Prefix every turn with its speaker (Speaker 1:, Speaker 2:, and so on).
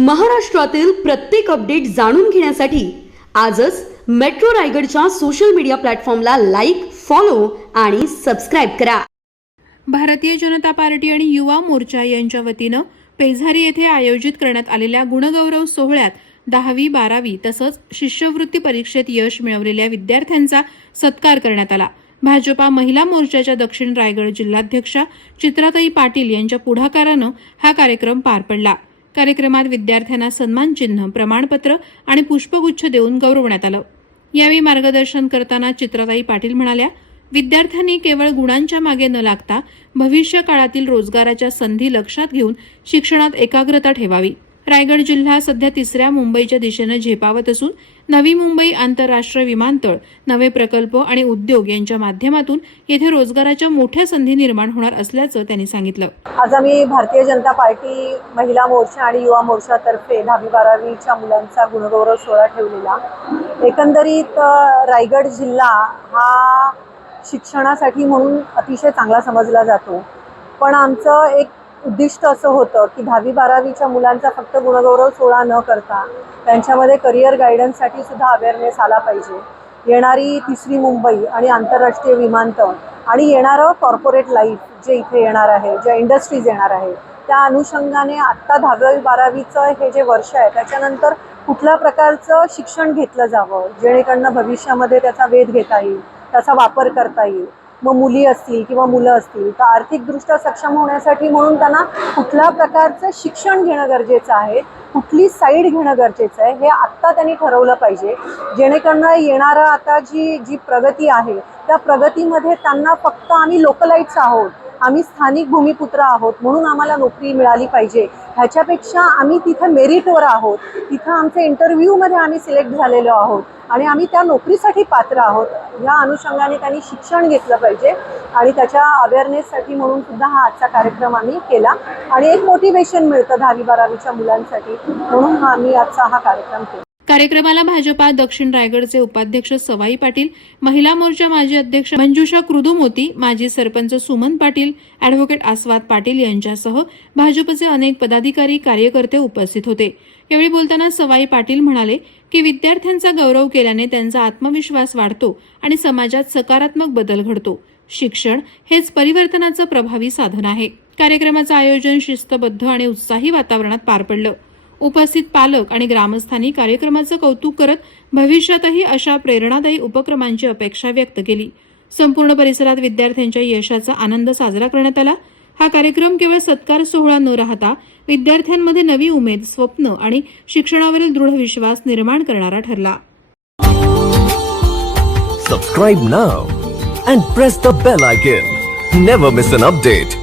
Speaker 1: महाराष्ट्रातील प्रत्येक अपडेट जाणून घेण्यासाठी आजच मेट्रो रायगडच्या सोशल मीडिया प्लॅटफॉर्मला लाईक फॉलो आणि सबस्क्राईब करा.
Speaker 2: भारतीय जनता पार्टी आणि युवा मोर्चा यांच्या वतीनं पेझारी येथे आयोजित करण्यात आलेल्या गुणगौरव सोहळ्यात दहावी बारावी तसंच शिष्यवृत्ती परीक्षेत यश मिळवलेल्या विद्यार्थ्यांचा सत्कार करण्यात आला. भाजपा महिला मोर्चाच्या दक्षिण रायगड जिल्हाध्यक्षा चित्राताई पाटील यांच्या पुढाकारानं हा कार्यक्रम पार पडला. कार्यक्रमात विद्यार्थ्यांना सन्मान चिन्ह प्रमाणपत्र आणि पुष्पगुच्छ देऊन गौरवण्यात आलं. यावेळी मार्गदर्शन करताना चित्राताई पाटील म्हणाल्या विद्यार्थ्यांनी केवळ गुणांच्या मागे न लागता भविष्य काळातील रोजगाराच्या संधी लक्षात घेऊन शिक्षणात एकाग्रता ठेवावी. रायगड जिल्हा सध्या तिसऱ्या मुंबईच्या दिशेनं झेपावत असून नवी मुंबई आंतरराष्ट्रीय विमानतळ नवे प्रकल्प आणि उद्योग यांच्या माध्यमातून येथे रोजगाराच्या मोठ्या संधी निर्माण होणार असल्याचं त्यांनी सांगितलं.
Speaker 3: आज आम्ही भारतीय जनता पार्टी महिला मोर्चा आणि युवा मोर्चातर्फे दहावी बारावीच्या मुलांचा गुणगौरव सोहळा ठेवलेला. एकंदरीत रायगड जिल्हा हा शिक्षणासाठी म्हणून अतिशय चांगला समजला जातो. पण आमचं एक उद्दिष्ट असं होतं की दहावी बारावीच्या मुलांचा फक्त गुणगौरव सोहळा न करता त्यांच्यामध्ये करिअर गायडन्ससाठी सुद्धा अवेअरनेस आला पाहिजे. येणारी तिसरी मुंबई आणि आंतरराष्ट्रीय विमानतळ आणि येणारं कॉर्पोरेट लाईफ जे इथे येणार आहे ज्या इंडस्ट्रीज येणार आहे त्या अनुषंगाने आत्ता दहावी बारावीचं हे जे वर्ष आहे त्याच्यानंतर कुठल्या प्रकारचं शिक्षण घेतलं जावं जेणेकडनं भविष्यामध्ये त्याचा वेध घेता येईल त्याचा वापर करता येईल मग मुली असतील किंवा मुलं असतील तर आर्थिकदृष्ट्या सक्षम होण्यासाठी म्हणून त्यांना कुठल्या प्रकारचं शिक्षण घेणं गरजेचं आहे कुठली साईड घेणं गरजेचं आहे हे आत्ता त्यांनी ठरवलं पाहिजे. जेणेकरून येणारं आता जी जी प्रगती आहे त्या प्रगतीमध्ये त्यांना फक्त आम्ही लोकलाईट्स आहोत. आम्ही स्थानिक भूमिपुत्र आहोत म्हणून आम्हाला नोकरी मिळाली पाहिजे. ह्याच्यापेक्षा आम्ही तिथं मेरिटवर आहोत. तिथं आमच्या इंटरव्ह्यूमध्ये आम्ही सिलेक्ट झालेलो आहोत. आणि आम्ही त्या नोकरीसाठी पात्र आहोत. या अनुषंगाने त्यांनी शिक्षण घेतलं पाहिजे आणि त्याच्या अवेअरनेससाठी म्हणून सुद्धा हा आजचा कार्यक्रम आम्ही केला. आणि एक मोटिवेशन मिळतं दहावी बारावीच्या मुलांसाठी म्हणून हा आम्ही आजचा हा कार्यक्रम केला.
Speaker 2: कार्यक्रमाला भाजपा दक्षिण रायगडचे उपाध्यक्ष सवाई पाटील महिला मोर्चा माजी अध्यक्ष मंजुषा कृदुमोती माजी सरपंच सुमन पाटील अॅडव्होकेट आस्वाद पाटील यांच्यासह भाजपचे अनेक पदाधिकारी कार्यकर्ते उपस्थित होते. यावेळी बोलताना सवाई पाटील म्हणाले की विद्यार्थ्यांचा गौरव केल्याने त्यांचा आत्मविश्वास वाढतो आणि समाजात सकारात्मक बदल घडतो. शिक्षण हेच परिवर्तनाचं प्रभावी साधन आहे. कार्यक्रमाचं आयोजन शिस्तबद्ध आणि उत्साही वातावरणात पार पडलं. उपस्थित पालक आणि ग्रामस्थांनी कार्यक्रमाचं कौतुक करत भविष्यातही अशा प्रेरणादायी उपक्रमांची अपेक्षा व्यक्त केली. संपूर्ण परिसरात विद्यार्थ्यांच्या यशाचा आनंद साजरा करण्यात आला. हा कार्यक्रम केवळ सत्कार सोहळा न राहता विद्यार्थ्यांमध्ये नवी उमेद स्वप्न आणि शिक्षणावरील दृढ विश्वास निर्माण करणारा ठरला.
Speaker 4: Subscribe now and press the bell icon never miss an update